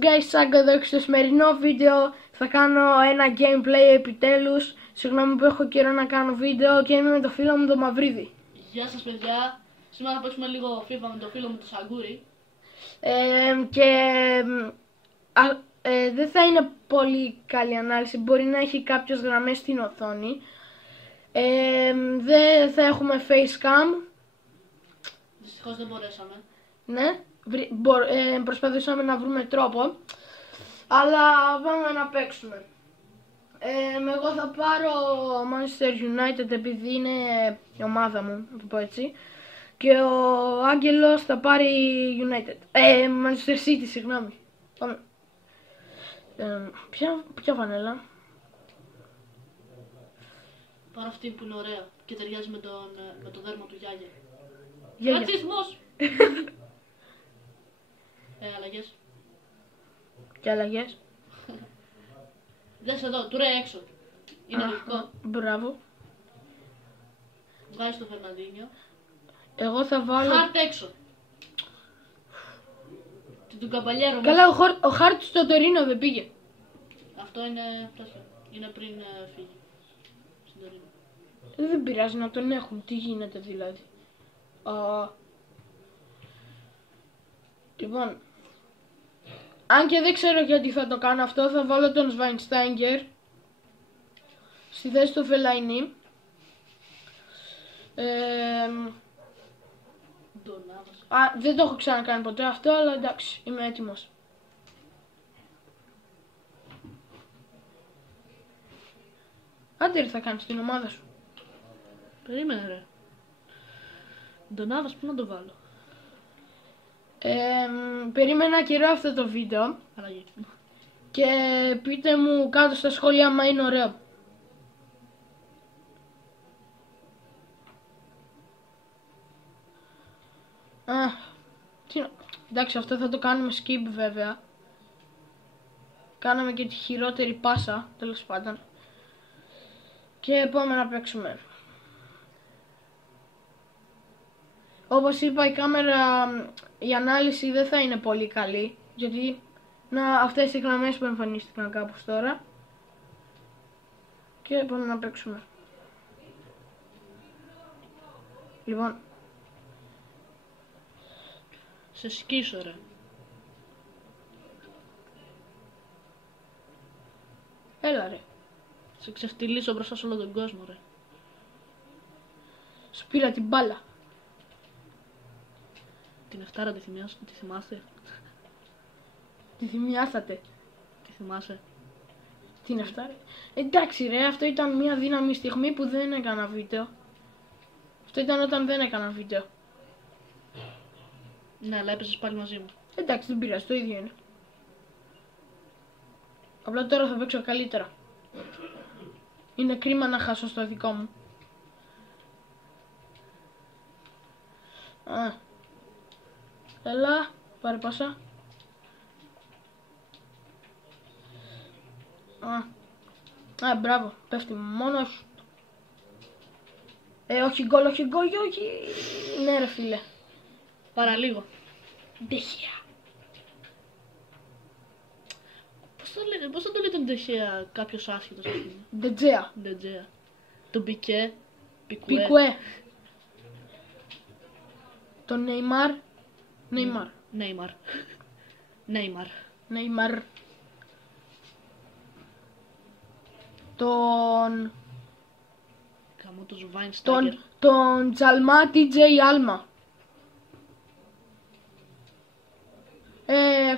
guys, Σάγκα εδώ και στο σημερινό βίντεο θα κάνω ένα gameplay επιτέλους. Συγγνώμη που έχω καιρό να κάνω βίντεο και είμαι με το φίλο μου το Μαυρίδη. Γεια σας παιδιά, σήμερα θα παίξουμε λίγο FIFA με το φίλο μου το Σαγκούρι. Δεν θα είναι πολύ καλή ανάλυση, μπορεί να έχει κάποιες γραμμές στην οθόνη. Δεν θα έχουμε facecam. Δυστυχώς δεν μπορέσαμε. Ναι, προσπαθήσαμε να βρούμε τρόπο, αλλά πάμε να παίξουμε. Εγώ θα πάρω Manchester United επειδή είναι η ομάδα μου, να το πω έτσι. Και ο Άγγελος θα πάρει United. Manchester City, συγγνώμη. Πάμε. Ποια φανέλα? Πάρω αυτή που είναι ωραία και ταιριάζει με το δέρμα του Γιάγια. Γιάγια. Ρατσισμός! Αλλαγές. Και αλλαγές. Δες εδώ, του ρε έξω. Είναι λογικό. Μπράβο. Βγάζεις το Φερναντίνιο. Εγώ θα βάλω... Χάρτ έξω. Του Καμπαλιέρο. Καλά, ο Χάρτ στο Τωρίνο δεν πήγε. Αυτό είναι πριν φύγει. Στην Τωρίνο. Δεν πειράζει να τον έχουν. Τι γίνεται δηλαδή. Λοιπόν, αν και δεν ξέρω γιατί θα το κάνω αυτό, θα βάλω τον Σβάινστάιγκερ στη θέση του Φελαϊνί. Δεν το έχω ξανακάνει ποτέ αυτό, αλλά εντάξει, είμαι έτοιμος. Άντε ρε, θα κάνεις την ομάδα σου. Περίμενε ρε. Ντονάβας, πού να το βάλω? Περίμενα καιρό αυτό το βίντεο. Αλλαγή. Και πείτε μου κάτω στα σχόλια άμα είναι ωραίο. Εντάξει, αυτό θα το κάνουμε skip βέβαια. Κάναμε και τη χειρότερη πάσα, τέλος πάντων. Και πάμε να παίξουμε. Όπως είπα, η κάμερα, η ανάλυση δεν θα είναι πολύ καλή, γιατί αυτές οι γραμμές που εμφανίστηκαν κάπως τώρα. Και πάμε να παίξουμε. Λοιπόν, σε σκίσω ρε. Έλα ρε. Σε ξεφτυλίσω μπροστά σε όλο τον κόσμο ρε. Σου πήρα την μπάλα. Την εφτάρα τη θυμάστε? Τη θυμιάσατε. Τη θυμάσαι? Την εφτάρα. Εντάξει ρε, αυτό ήταν μια δύναμη στιγμή που δεν έκανα βίντεο. Αυτό ήταν όταν δεν έκανα βίντεο. Ναι, αλλά έπαιζες πάλι μαζί μου. Εντάξει, δεν πειράζει, το ίδιο είναι. Απλά τώρα θα παίξω καλύτερα. Είναι κρίμα να χάσω στο δικό μου. Έλα, πάρε πάσα. Μπράβο, πέφτει μόνος. Όχι γκολ, όχι γκολ, όχι. Ναι ρε φίλε. Παραλίγο. Ντεχέα. Πώς θα το λέει τον Ντεχέα κάποιος άσχετος? Ντετζέα. Ντετζέα. Τον Πικέ. Πικουέ. Τον Νεϊμάρ. Νεϊμάρ. Τον Τζαλμάτι Τζέι Άλμα.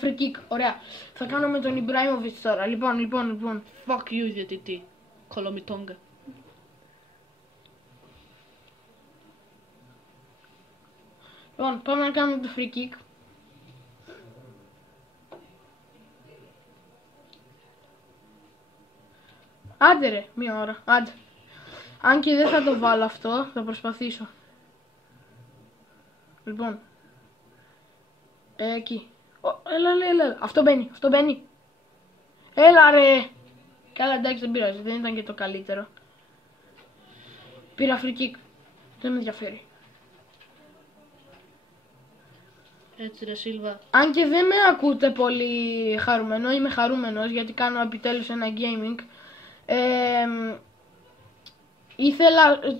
Free kick, ωραία. Θα κάνω με τον Ιμπράιμοβιτς τώρα. Λοιπόν. Fuck you διαιτητή. Κολομιτόγκα. Λοιπόν, πάμε να κάνουμε το free kick. Άντε ρε, μία ώρα, άντε. Αν και δεν θα το βάλω αυτό, θα προσπαθήσω. Λοιπόν. Εκεί. Έλα. Αυτό μπαίνει. Έλα ρε. Καλά, εντάξει, δεν πειράζει, δεν ήταν και το καλύτερο. Πήρα free kick. Δεν με ενδιαφέρει. Έτσι ρε Σίλβα. Αν και δεν με ακούτε πολύ χαρούμενο, είμαι χαρούμενος γιατί κάνω επιτέλους ένα gaming.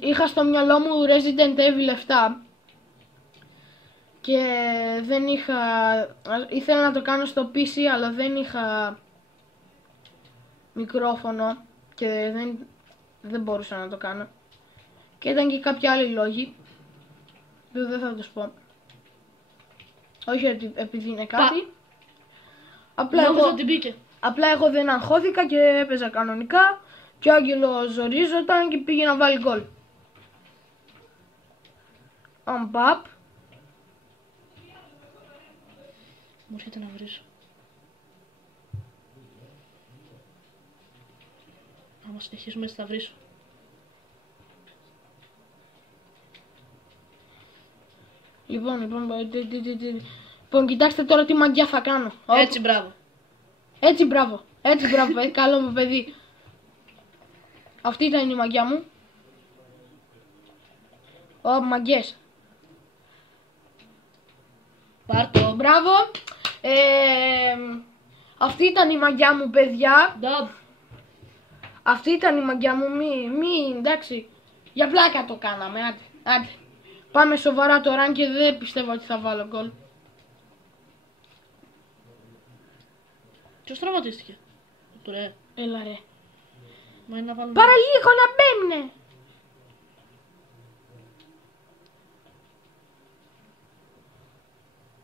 Είχα στο μυαλό μου Resident Evil 7 και δεν ήθελα να το κάνω στο PC αλλά δεν είχα μικρόφωνο και δεν μπορούσα να το κάνω. Και ήταν και κάποιοι άλλοι λόγοι που δεν θα τους πω. Όχι επειδή είναι κάτι. Απλά εγώ δεν αγχώθηκα και έπαιζα κανονικά και ο Άγγελος ζορίζονταν και πήγε να βάλει γκολ. Αμπαπ. Μου έρχεται να βρίσω. Άμα συνεχίσουμε έτσι θα βρίσω. Λοιπόν, κοιτάξτε τώρα τι μαγιά θα κάνω. Έτσι μπράβο. Έτσι μπράβο, καλό μου παιδί. Αυτή ήταν η μαγιά μου. Μαγκές. Πάρτο. Μπράβο. Αυτή ήταν η μαγιά μου, παιδιά. Ντομπ. Αυτή ήταν η μαγιά μου, εντάξει. Για πλάκα το κάναμε, άντε. Πάμε σοβαρά τώρα και δεν πιστεύω ότι θα βάλω γκολ. Ποιος τραυματίστηκε? Του ρε. Έλα ρε. Μα είναι να βάλουμε... Παραλίγο να μπέμνε.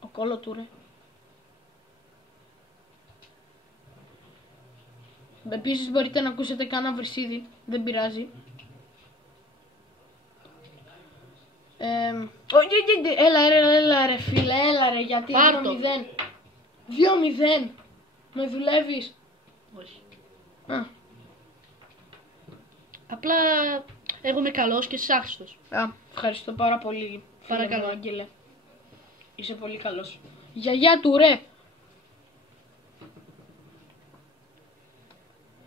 Ο κόλο του ρε. Επίσης μπορείτε να ακούσετε κανένα βρυσίδι, δεν πειράζει. Έλα ρε φίλε, έλα ρε, γιατί 2-0. 2-0. Με δουλεύεις? Όχι. Απλά εγώ είμαι καλός και εσύ άχρηστος. Ευχαριστώ πάρα πολύ. Παρακαλώ. Άγγελε. Είσαι πολύ καλός. Γιαγιά του ρε.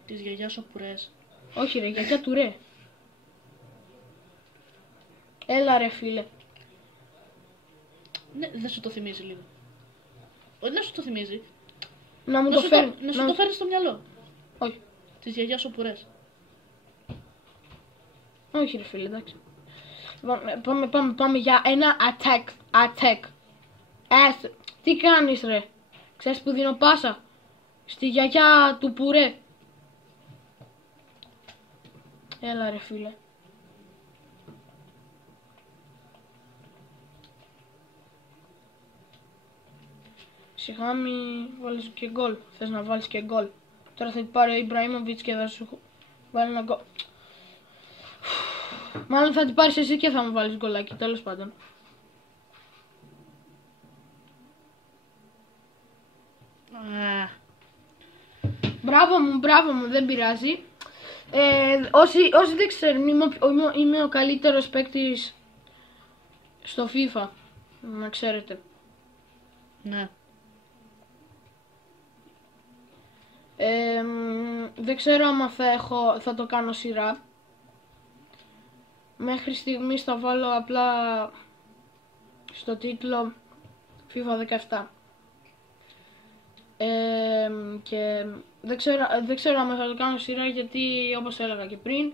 Της γιαγιάς ο πουρές. Όχι ρε, γιαγιά του ρε. Έλα ρε φίλε. Ναι, δεν σου το θυμίζει λίγο? Όχι, δεν σου το θυμίζει. Να μου το φέρνει. Να σου το φέρνει στο μυαλό. Όχι. Της γιαγιάς ο πουρές. Όχι ρε φίλε, εντάξει. Πάμε για ένα attack. Τι κάνεις ρε? Ξέρεις που δίνω πάσα? Στη γιαγιά του πουρέ. Έλα ρε φίλε. Σιγά μη βάλεις και γκολ. Θες να βάλεις και γκολ? Τώρα θα πάρει ο Ιμπραήμοβιτς και θα σου βάλει ένα γκολ. Μάλλον θα την πάρεις εσύ και θα μου βάλεις γκολάκι, τέλος πάντων. Μπράβο μου, δεν πειράζει. Όσοι δεν ξέρουν, είμαι ο καλύτερος παίκτης στο FIFA, να ξέρετε. Ναι. Δεν ξέρω άμα θα το κάνω σειρά. Μέχρι στιγμής θα βάλω απλά στο τίτλο FIFA 17. Και δεν ξέρω αν θα το κάνω σειρά γιατί όπως έλεγα και πριν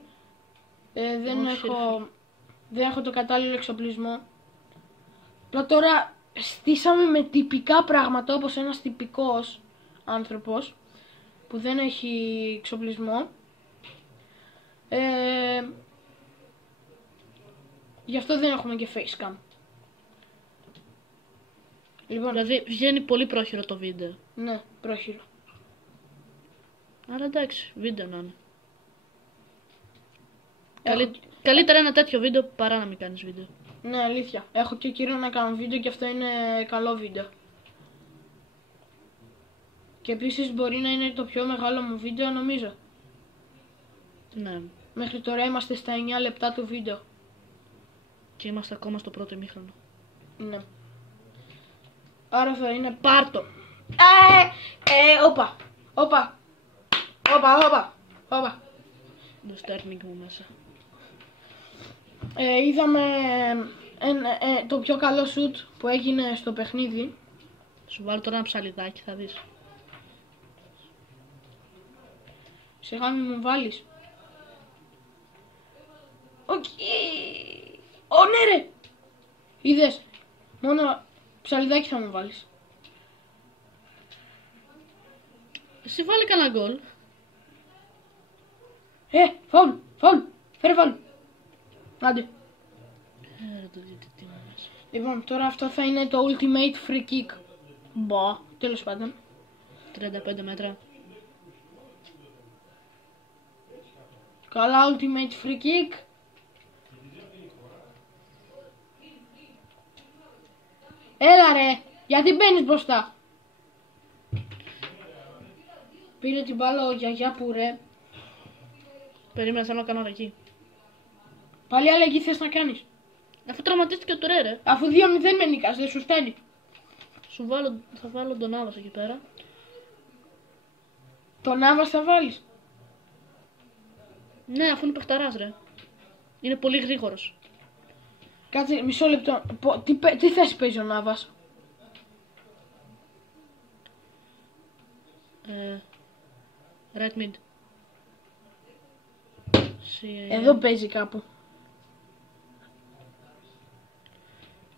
δεν έχω το κατάλληλο εξοπλισμό. Απλά τώρα στήσαμε με τυπικά πράγματα όπως ένας τυπικός άνθρωπος που δεν έχει εξοπλισμό. Γι' αυτό δεν έχουμε και facecam. Λοιπόν, Δηλαδή βγαίνει πολύ πρόχειρο το βίντεο. Ναι, πρόχειρο. Αλλά εντάξει, βίντεο να είναι. Καλύτερα ένα τέτοιο βίντεο παρά να μην κάνεις βίντεο. Ναι, αλήθεια. Έχω και καιρό να κάνω βίντεο και αυτό είναι καλό βίντεο. Και επίσης μπορεί να είναι το πιο μεγάλο μου βίντεο νομίζω. Ναι. Μέχρι τώρα είμαστε στα 9 λεπτά του βίντεο. Και είμαστε ακόμα στο πρώτο ημίχρονο. Ναι. Άρα θα είναι Πάρτο! Όπα. Το στέρνινγκ μου μέσα. Είδαμε το πιο καλό σουτ που έγινε στο παιχνίδι. Σου βάλω τώρα ένα ψαλιδάκι, θα δεις. Σιγά μη μου βάλεις. Οκ. Ω, ναι ρε. Είδες. Μόνο ψαλιδάκι θα μου βάλεις. Εσύ βάλει κανένα γκολ. Φαουλ. Φαουλ. Φέρε φαουλ. Άντε. Το διαιτητή μου μέσα. Λοιπόν, τώρα αυτό θα είναι το ultimate free kick. Μπα. Τέλος πάντων. 35 μέτρα. Καλά, ultimate free kick. Έλα ρε, γιατί μπαίνεις μπροστά. Πήρε την μπάλα ο γιαγιά που ρε. Περίμενα, θέλω να κάνω αλλαγή. Πάλι αλλαγή θες να κάνεις. Αφού τραυματίστηκε το ρε. Αφού 2-0 με νίκας, δεν σου στέλνει. Θα βάλω τον Νάβας εκεί πέρα. Τον Νάβας θα βάλεις. Ναι, αφού είναι παιχταράς ρε. Είναι πολύ γρήγορος. Κάτσε μισό λεπτό. Τι θέση παίζει ο Νάβας. Right mid. Εδώ παίζει κάπου.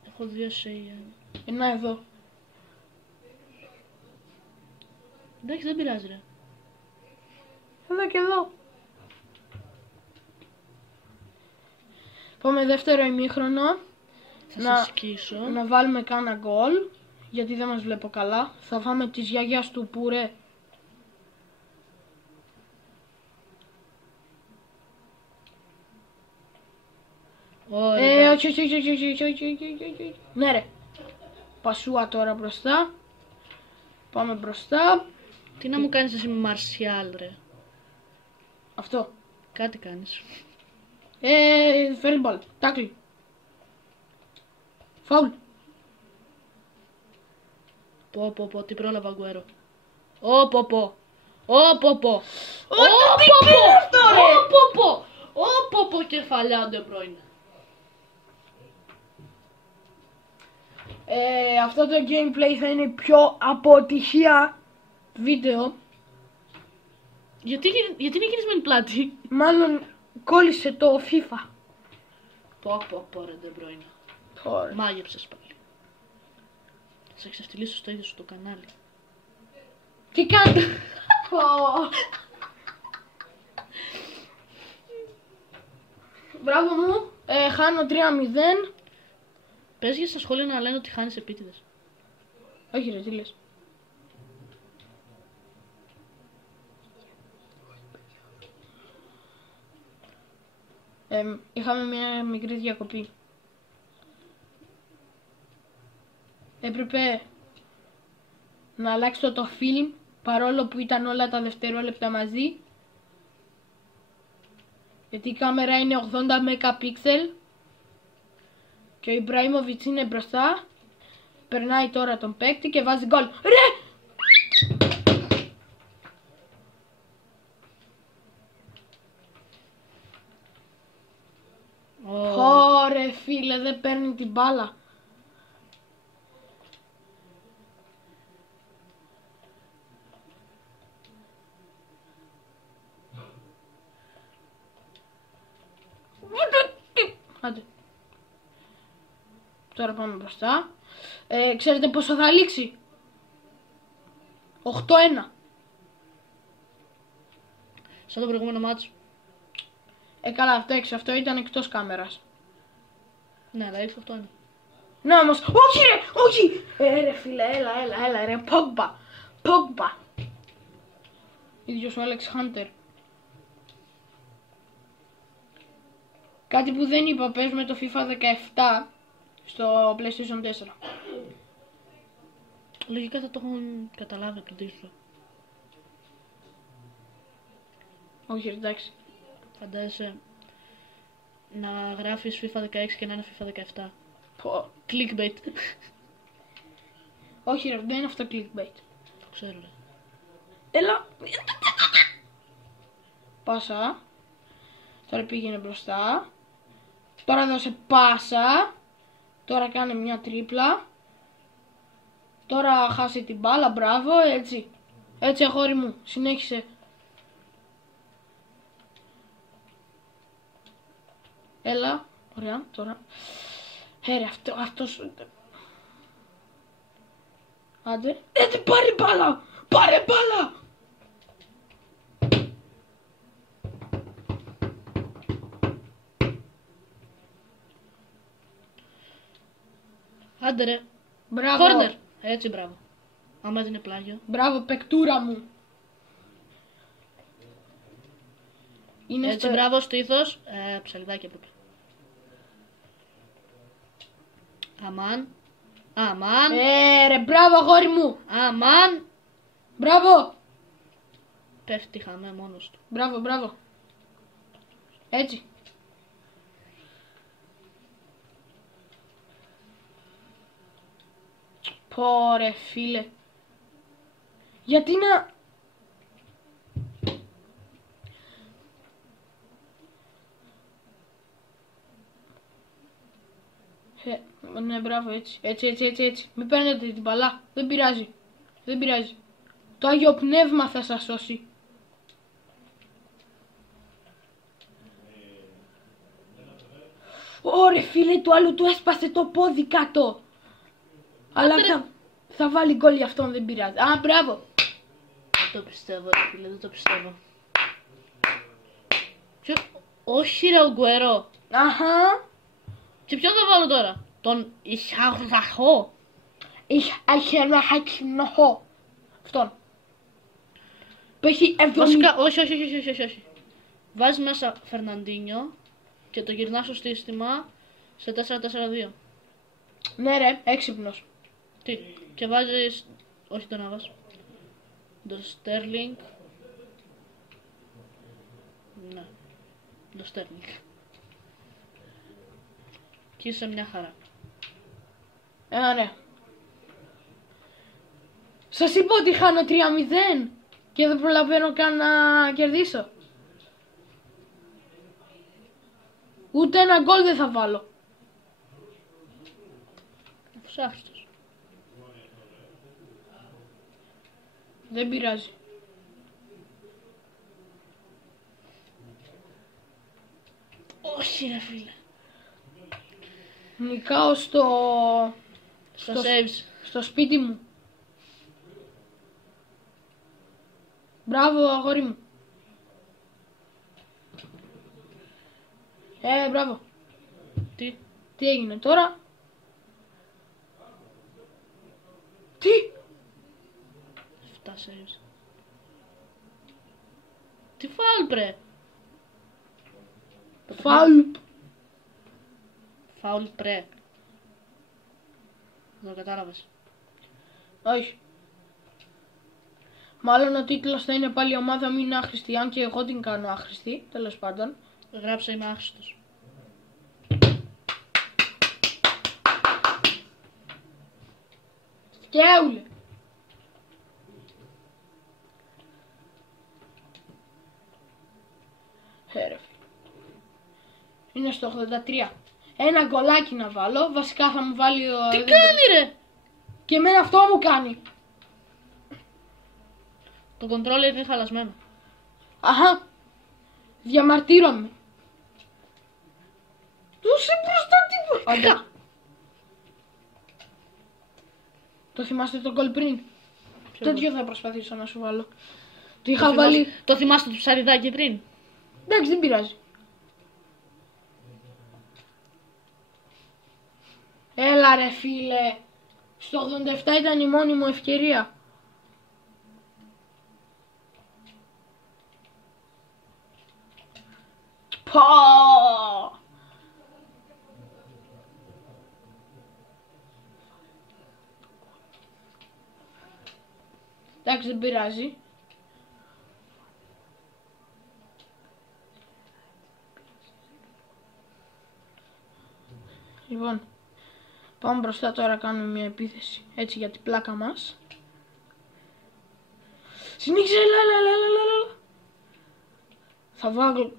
Έχω δύο σε... Να εδώ. Εντάξει, δεν πειράζει ρε. Εδώ και εδώ. Πάμε δεύτερο ημίχρονο. Θα σε σκίσω. Να βάλουμε κάνα γκολ. Γιατί δεν μας βλέπω καλά. Θα φάμε της γιαγιάς του Πούρε. Όχι. Ναι ρε. Πασούα τώρα μπροστά. Πάμε μπροστά. Τι να μου κάνεις εσύ με Μαρσιάλ ρε. Αυτό. Κάτι κάνεις. Φέρνει μπάλ. Τάκλι. Φαουλ. Πω, τι πρόλαβα Αγκουέρο. Πω, κεφαλιά Ντε Μπρόιν. Αυτό το gameplay θα είναι πιο αποτυχία βίντεο. Γιατί είναι γυρισμένη πλάτη. Μάλλον κόλλησε το FIFA. Πω ρε Ντε Μπρόιν. Μάγεψες πάλι. Θα σε ξεφτυλίσω στο ίδιο σου το κανάλι. Τι κάνει. Μπράβο μου. Χάνω 3-0. Πες για στα σχόλια να λένε ότι χάνεις επίτηδες. Όχι ρε, τι λες. Είχαμε μια μικρή διακοπή. Έπρεπε να αλλάξω το φιλμ παρόλο που ήταν όλα τα δευτερόλεπτα μαζί. Γιατί η κάμερα είναι 80 MP και ο Ιμπραήμοβιτς είναι μπροστά. Περνάει τώρα τον παίκτη και βάζει γκολ. Ρε! Ωρε φίλε, δεν παίρνει την μπάλα. Άντε. Τώρα πάμε μπροστά. Ξέρετε πόσο θα λήξει. 8-1. Σαν το προηγούμενο μάτσο. Καλά, αυτό ήταν εκτός κάμερας. Ναι, αλλά ήρθε αυτό είναι. Να όμως, όχι ρε, όχι! Ρε φίλε, έλα ρε, Πόγμπα. Ίδιος ο Άλεξ Χάντερ. Κάτι που δεν είπα, παίζουμε το FIFA 17 στο PlayStation 4. Λογικά θα το έχουν καταλάβει από το τίτλο. Όχι, εντάξει. Φαντάζεσαι να γράφεις FIFA 16 και να είναι FIFA 17. Πω. Clickbait. Όχι ρε, δεν είναι αυτό clickbait. Το ξέρω ρε. Έλα. Πάσα. Τώρα πήγαινε μπροστά. Τώρα δώσε πάσα. Τώρα κάνε μια τρίπλα. Τώρα χάσει την μπάλα, μπράβο, έτσι. Έτσι αγόρι μου, συνέχισε. Έλα, ωραία, τώρα. Ρε, αυτός... Άντε. Έτσι, πάρε μπάλα! Πάρε μπάλα! Άντε ρε. Μπράβο. Κόρνερ. Έτσι, μπράβο. Άμα δεν είναι πλάγιο. Μπράβο, παικτούρα μου. Είναι Έτσι, μπράβο, στήθος. Ψαλιδάκι έπρεπε. Αμάν. Αμάν. Ρε, μπράβο αγόρι μου. Αμάν. Μπράβο. Πέφτει χαμέ μόνος του. Μπράβο, μπράβο. Έτσι. Πόρε φίλε. Γιατί να... Ναι, μπράβο, έτσι. Έτσι. Μην παίρνετε την μπαλά. Δεν πειράζει. Δεν πειράζει. Το Άγιο Πνεύμα θα σας σώσει. Ωρε φίλε, του άλλου του έσπασε το πόδι κάτω. Αλλά θα βάλει γκολ για αυτόν, δεν πειράζει. Α, μπράβο. Δεν το πιστεύω, ρε φίλε, δεν το πιστεύω. Όχι ρε Ογκουέρο. Αχα. Και ποιον θα βάλω τώρα? Τον Ισαχοχό. Ισαχοχό. Αυτόν. Που έχει 70. Βασικά, όχι. Βάζεις μέσα Φερναντίνιο και το γυρνάς στο σύστημα σε 4-4-2. Ναι ρε, έξυπνος. Τι, και βάζεις, όχι τον Άβας, το Στέρλινγκ. Ναι, το Στέρλινγκ. Και είσαι μια χαρά. Ναι. Σας είπα ότι χάνω 3-0 και δεν προλαβαίνω καν να κερδίσω. Ούτε ένα γκολ δεν θα βάλω. Ψάχνεις. Δεν πειράζει. Όχι ρε φίλε. Νικάω στο saves. Στο σπίτι μου. Μπράβο αγόρι μου. Μπράβο. Τι έγινε τώρα? Τι? 7 saves. Τι φάουλ πρε. Φάουλ. Φάουλ πρε. Δεν το κατάλαβες. Όχι. Μάλλον ο τίτλος θα είναι πάλι η ομάδα μου είναι άχρηστη, αν και εγώ την κάνω άχρηστη, τέλος πάντων. Γράψα είμαι άχρηστος. Σκέουλε. Είναι στο 83. Ένα γκολάκι να βάλω, βασικά θα μου βάλει ο... Τι κάνει ρε! Και εμένα αυτό μου κάνει. Το controller είναι χαλασμένο. Αχα. Διαμαρτύρομαι. Δώσε μπροστά τίποτα. Το θυμάστε το γκολ πριν? Τέτοιο θα προσπαθήσω να σου βάλω. Το είχα βάλει... Το θυμάστε το ψαριδάκι πριν? Εντάξει, δεν πειράζει. Έλα ρε φίλε. Στο 87 ήταν η μόνη μου ευκαιρία. Πω! Εντάξει, δεν πειράζει. Λοιπόν, πάμε μπροστά τώρα, κάνουμε μια επίθεση. Έτσι για την πλάκα μας. Συνήθιζε, έλα.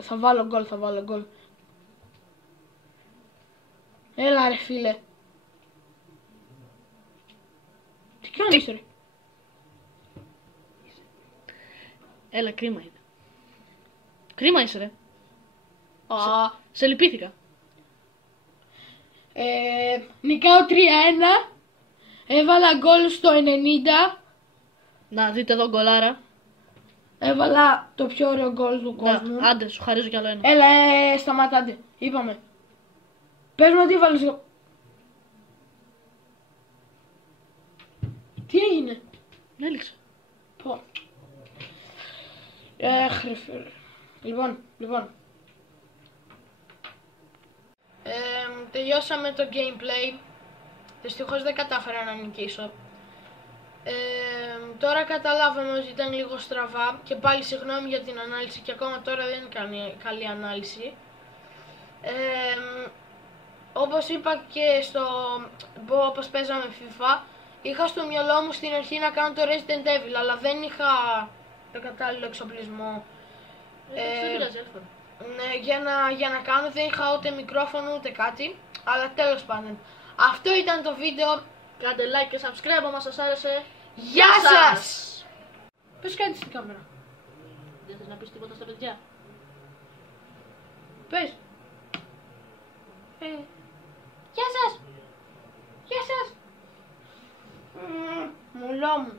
Θα βάλω γκολ. Έλα ρε φίλε. Τι κάνεις ρε? Έλα, κρίμα είναι. Κρίμα είσαι ρε. Α, Σε λυπήθηκα. νικάω 3-1. Έβαλα γκολ στο 90. Να δείτε εδώ γκολάρα. Έβαλα το πιο ωραίο γκολ του κόσμου. Να, άντε, σου χαρίζω κι άλλο ένα. Έλα, σταματάτε. Είπαμε. Πες μου τι έβαλες. Τι έγινε? Έληξε. Πω. Ρε φίλε. Λοιπόν. Τελειώσαμε το gameplay. Δυστυχώς δεν κατάφερα να νικήσω. Τώρα καταλάβαμε ότι ήταν λίγο στραβά και πάλι συγγνώμη για την ανάλυση και ακόμα τώρα δεν είναι καλή ανάλυση. Όπως είπα και όπως παίζαμε FIFA, είχα στο μυαλό μου στην αρχή να κάνω το Resident Evil, αλλά δεν είχα το κατάλληλο εξοπλισμό. Ναι, για να κάνω, δεν είχα ούτε μικρόφωνο ούτε κάτι, αλλά τέλος πάντων. Αυτό ήταν το βίντεο. Κάντε like και subscribe άμα σας άρεσε. Γεια σας! Πες κάτι στην κάμερα. Δεν θες να πεις τίποτα στα παιδιά? Πες. Γεια σας! Γεια σας! Μουλό μου.